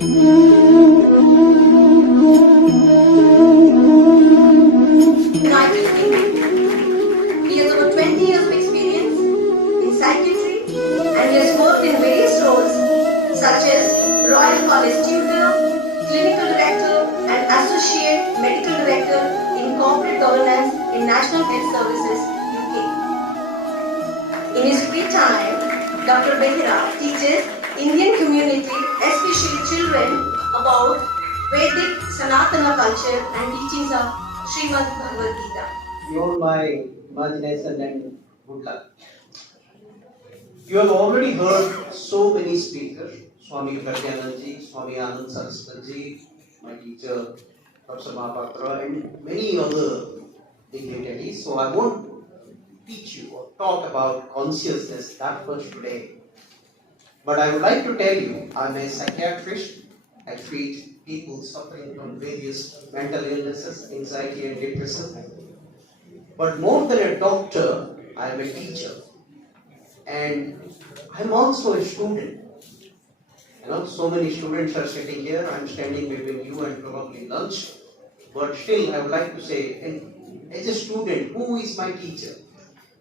He has over 20 years of experience in psychiatry and he has worked in various roles such as Royal College Tutor, Clinical Director and Associate Medical Director in Corporate Governance in National Health Services, UK. In his free time, Dr. Behera teaches Indian community, especially children, about Vedic Sanatana culture and teachings of Srimad Bhagavad Gita. Beyond my imagination and good luck. You have already heard so many speakers, Swami Pragyananji, Swami Anand Saraswati, my teacher, Professor Mahapatra, and many other dignitaries. So I won't teach you or talk about consciousness that much today. But I would like to tell you, I'm a psychiatrist. I treat people suffering from various mental illnesses, anxiety and depression. But more than a doctor, I am a teacher. And I'm also a student. So many students are sitting here. I'm standing between you and probably lunch. But still, I would like to say, as a student, who is my teacher?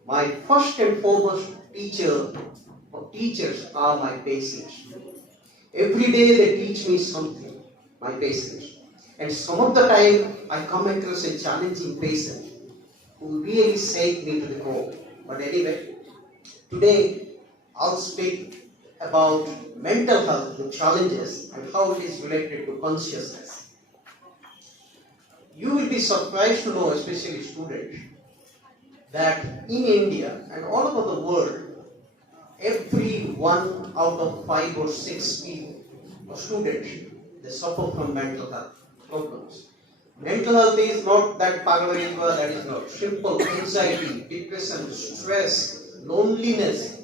My first and foremost teachers are my patients. Every day they teach me something, my patients. And some of the time, I come across a challenging patient who really shake me to the core. But anyway, today I'll speak about mental health, the challenges, and how it is related to consciousness. You will be surprised to know, especially students, that in India and all over the world, every 1 out of 5 or 6 people or students, they suffer from mental health problems. Mental health is not that Pagavariva, that is not. Simple anxiety, depression, stress, loneliness.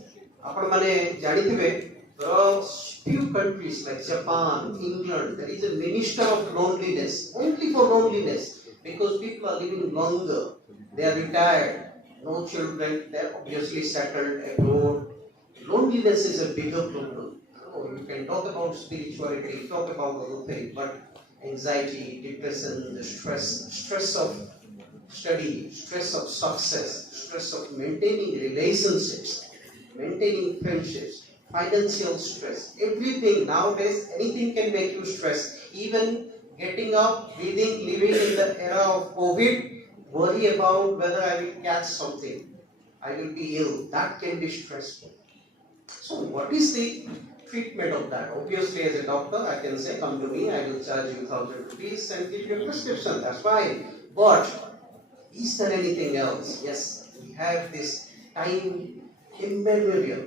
There are few countries like Japan, England, there is a minister of loneliness, only for loneliness, because people are living longer, they are retired, no children, they are obviously settled abroad. Loneliness is a bigger problem. You can talk about spirituality, talk about other things, but anxiety, depression, the stress of study, stress of success, stress of maintaining relationships, maintaining friendships, financial stress, everything nowadays, anything can make you stress. Even getting up, breathing, living in the era of COVID, worry about whether I will catch something, I will be ill, that can be stressful. So what is the treatment of that? Obviously, as a doctor, I can say, come to me, I will charge you 1,000 rupees and give you a prescription, that's fine. But is there anything else? Yes, we have this time immemorial.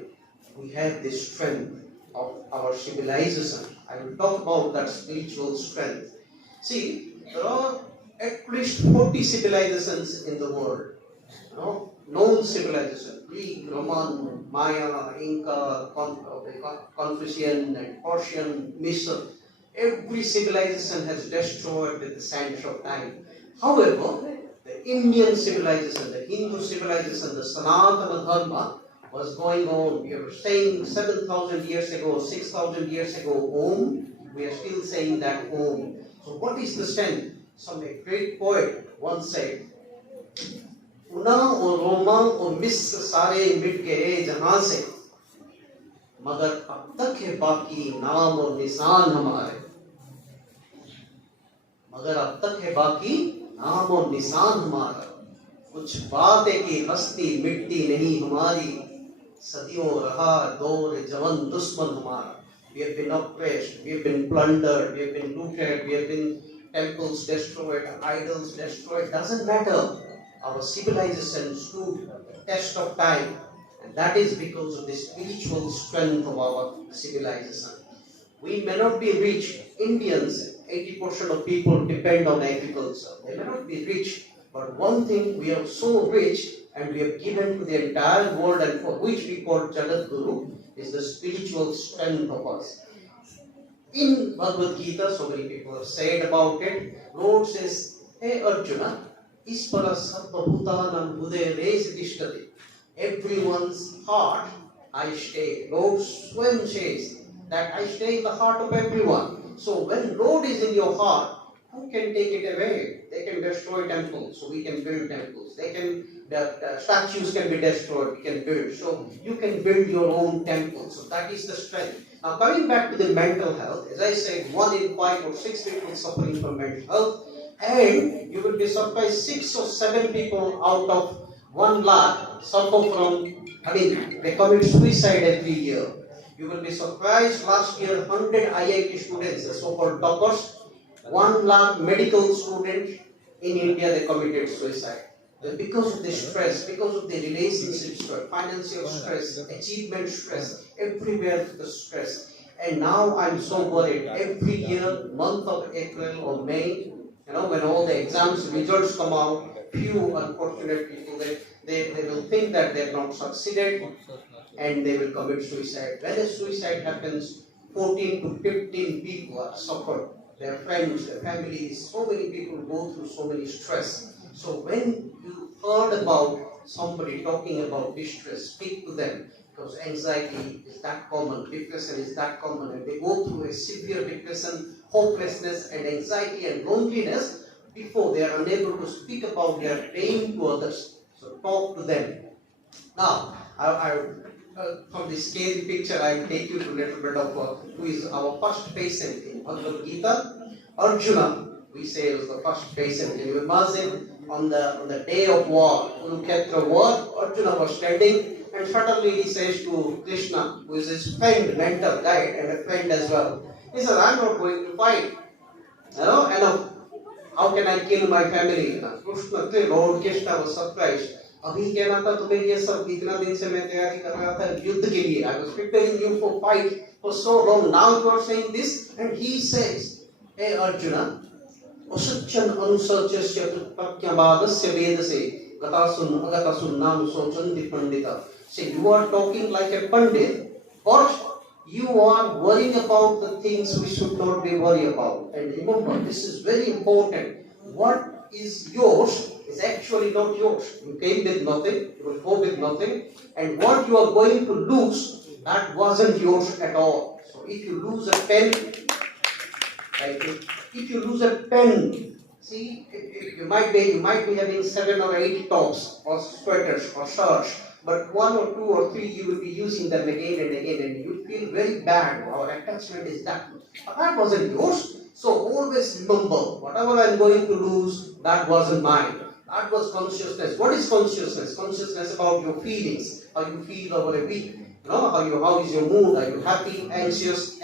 We have this strength of our civilization. I will talk about that spiritual strength. See, there are at least 40 civilizations in the world. Known civilization, Greek, Roman, Maya, Inca, Confucian, and Persian, Misr. Every civilization has destroyed with the sands of time. However, the Indian civilization, the Hindu civilization, the Sanatana Dharma was going on. We were saying 7,000 years ago, 6,000 years ago, Om. We are still saying that Om. So what is the strength? Some great poet once said, Una और रोमा और मिस्र सारे मिट गए जहां से, मगर अब तक है बाकी नाम और निशान हमारे, मगर अब तक है बाकी नाम और निशान हमारा, कुछ बात है कि हस्ती मिटती नहीं हमारी, सदियों रहा दौर जवन दुश्मन हमारा. We have been oppressed, we have been plundered, we have been looted, we have been temples destroyed, idols destroyed, doesn't matter. Our civilization stood the test of time, and that is because of the spiritual strength of our civilization. We may not be rich. Indians, 80% of people depend on agriculture. They may not be rich, but one thing, we are so rich and we have given to the entire world, and for which we call Jagat Guru, is the spiritual strength of us. In Bhagavad Gita, so many people have said about it, Lord says, hey Arjuna, Ispara Sarva Bhutanam Hude Resitishtate. Everyone's heart I stay. Lord Swam says, that I stay in the heart of everyone. So when Lord is in your heart, who can take it away? They can destroy temples, so we can build temples. The statues can be destroyed, we can build. So you can build your own temple. So that is the strength. Now coming back to the mental health, as I said, 1 in 5 or 6 people suffering from mental health, and you will be surprised 6 or 7 people out of 1 lakh suffer from, they commit suicide every year. You will be surprised, last year 100 IIT students, the so-called toppers, 1 lakh medical students in India, they committed suicide. Because of the stress, because of the relationship stress, financial stress, achievement stress, everywhere the stress. And now I'm so worried. Every year, month of April or May, when all the exams results come out, few unfortunate people, they will think that they have not succeeded and they will commit suicide. When a suicide happens, 14 to 15 people are suffered. Their friends, their families, so many people go through so many stress. So when you heard about somebody talking about distress, speak to them, because anxiety is that common, depression is that common, and they go through a severe depression, hopelessness and anxiety and loneliness before they are unable to speak about their pain to others. So talk to them. Now, from the scale picture, I will take you to a little bit of who is our first patient in Bhagavad Gita. Arjuna, we say, was the first patient. Can you imagine on the day of war, Kurukshetra war, Arjuna was standing, and suddenly he says to Krishna, who is his friend, mentor, guide, and a friend as well. He says, I'm not going to fight. And how can I kill my family? Lord Krishna was surprised. अभी कहना था तुम्हें ये सब इतना दिन से मैं तैयारी कर रहा था युद्ध के लिए. I was preparing you for fight for so long. Now you are saying this, and he says, "Hey Arjuna, असच्चन अनुसच्चस्य प्रज्ञावादस्य वेदसे गतासुन अगतासुन नाम सोचन्ति Pandita." So you are talking like a pandit, but you are worrying about the things we should not be worried about. And remember, this is very important. What is yours is actually not yours. You came with nothing, you will go with nothing, and what you are going to lose, that wasn't yours at all. So if you lose a pen, if you lose a pen, see, you might be having 7 or 8 tops or sweaters or shirts, but 1 or 2 or 3 you will be using them again and again, and you feel very bad. Our attachment is that. But that wasn't yours. So always remember, whatever I'm going to lose, that wasn't mine. That was consciousness. What is consciousness? Consciousness about your feelings, how you feel over a week. How is your mood? Are you happy, anxious,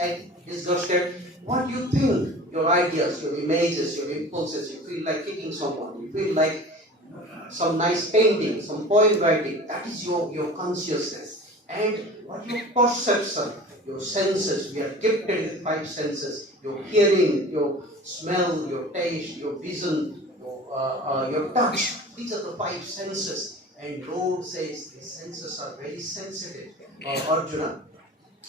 disgusted? What you think, your ideas, your images, your impulses. You feel like kicking someone. You feel like some nice painting, some poem writing. That is your consciousness. And what your perception, your senses. We are gifted with 5 senses. Your hearing, your smell, your taste, your vision, your touch. These are the 5 senses. And Lord says these senses are very sensitive. Arjuna,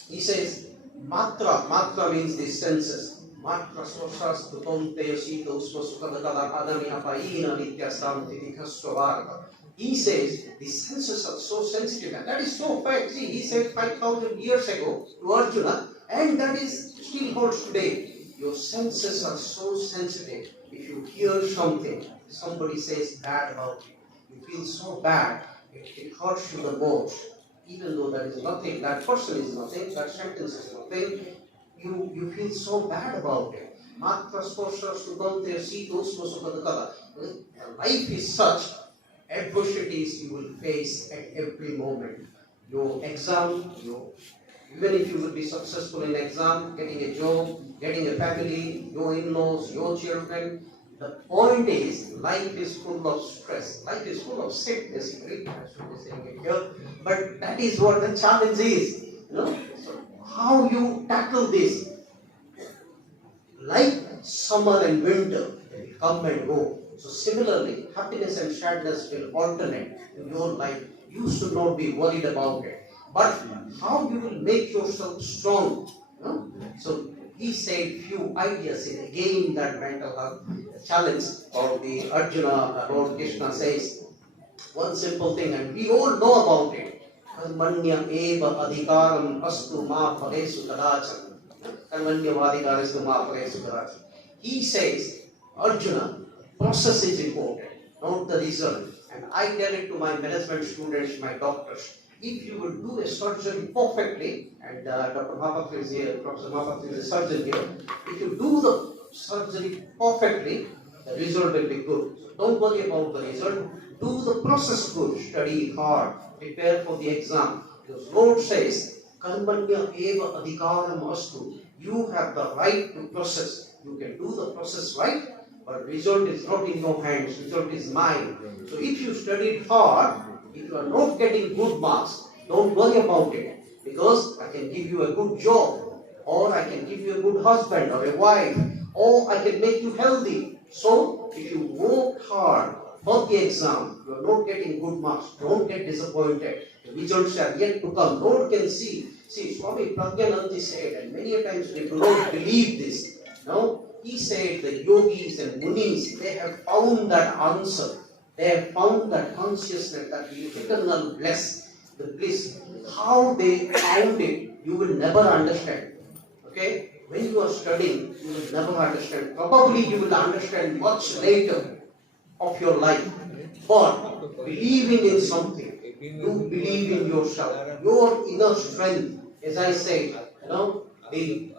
he says, Matra means these senses. Matra swasas tutonte sita usma sukadakala adami apaina nityasamti dikaswavarga. He says these senses are so sensitive, and that is so fact. See, he said 5,000 years ago to Arjuna, and that is still holds today. Your senses are so sensitive. If you hear something, somebody says bad about you, you feel so bad, it hurts you the most. Even though there is nothing, that person is nothing, that sentence is nothing, you feel so bad about it. Life is such, adversities you will face at every moment. Your exam, even if you will be successful in exam, getting a job, getting a family, your in-laws, your children, the point is, life is full of stress. Life is full of sickness. I should be saying it here. But that is what the challenge is. So how you tackle this? Like summer and winter, they come and go. So similarly, happiness and sadness will alternate in your life. You should not be worried about it. But how you will make yourself strong? So he said few ideas in again that mental health challenge or the Arjuna about Krishna says one simple thing, and we all know about it. Karmanya eva adhikaram astu ma phalesu kadachan. He says, Arjuna, process is important, not the result. And I tell it to my management students, my doctors. If you will do a surgery perfectly, and Dr. Mahapath is here, Professor Mahapath is a surgeon here, if you do the surgery perfectly, the result will be good. So don't worry about the result. Do the process good. Study hard. Prepare for the exam. Because Lord says, Karmanya eva adhikaram astu. You have the right to process. You can do the process right, but result is not in your hands. Result is mine. So if you studied hard, if you are not getting good marks, don't worry about it. Because I can give you a good job, or I can give you a good husband or a wife, or I can make you healthy. So, if you work hard for the exam, you are not getting good marks, don't get disappointed. The results are yet to come. No one can see. See, Swami Pragyananthi said, and many times we do not believe this. No, he said the yogis and munis, they have found that answer. They have found that consciousness, that eternal bliss, the bliss. How they found it, you will never understand. Okay? When you are studying, you will never understand. Probably you will understand much later of your life. But believing in something, you believe in yourself, your inner strength. As I said, the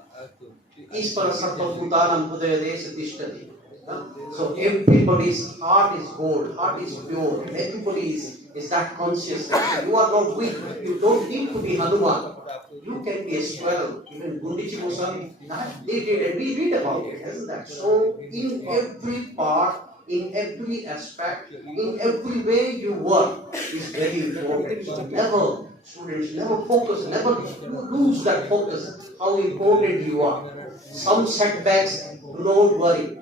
Ishvara Sattva Bhutanam Hudayadesa Tishtati. So everybody's heart is gold, heart is pure, and everybody is that consciousness. You are not weak. You don't need to be Hanuman. You can be a squirrel. Even Gundichi Goswami, they did, and we read about it, isn't that? So in every part, in every aspect, in every way you work is very important. So never, students, never focus, never lose that focus, how important you are. Some setbacks, do not worry.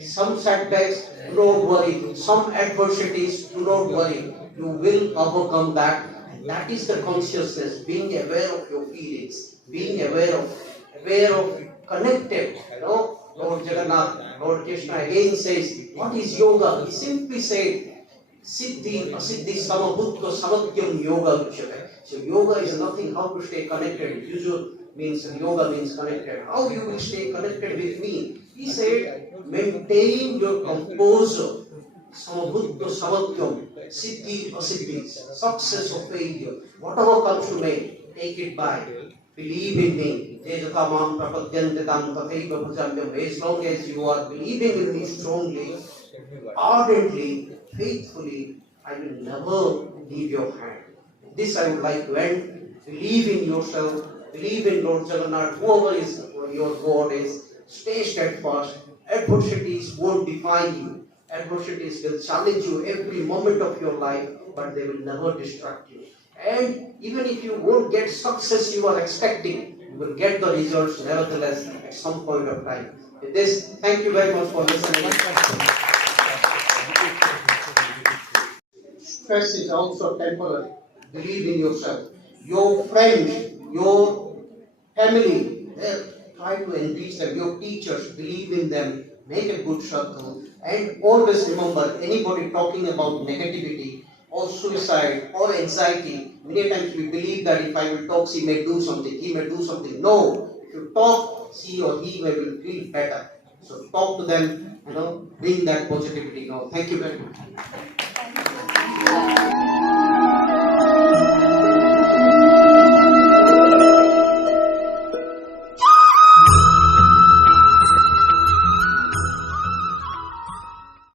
Some setbacks, do not worry. Some adversities, do not worry. You will overcome that. And that is the consciousness, being aware of your feelings, being aware of connected. Lord Jagannath, Lord Krishna again says, what is yoga? He simply said, Siddhi, Asiddhi, Samabhutva, Samatyam Yoga Uchyate. So yoga is nothing how to stay connected. Usual means yoga means connected. How you will stay connected with me? He said, maintain your composure. Samabhutva, Samatyam, Siddhi, Asiddhi, success or failure. Whatever comes to me, take it by. Believe in me. As long as you are believing in me strongly, ardently, faithfully, I will never leave your hand. This I would like to end. Believe in yourself. Believe in Lord Jagannath. Whoever is your God is, stay steadfast. Adversities won't define you. Adversities will challenge you every moment of your life, but they will never distract you. And even if you won't get success you are expecting, you will get the results nevertheless at some point of time. With this, thank you very much for listening. Stress is also temporary. Believe in yourself. Your friends, your family, try to enrich them. Your teachers, believe in them. Make a good circle. And always remember, anybody talking about negativity or suicide or anxiety, many times we believe that if I will talk, he may do something, he may do something. No, if you talk, he or he will feel better. So talk to them, bring that positivity. Now, thank you very much.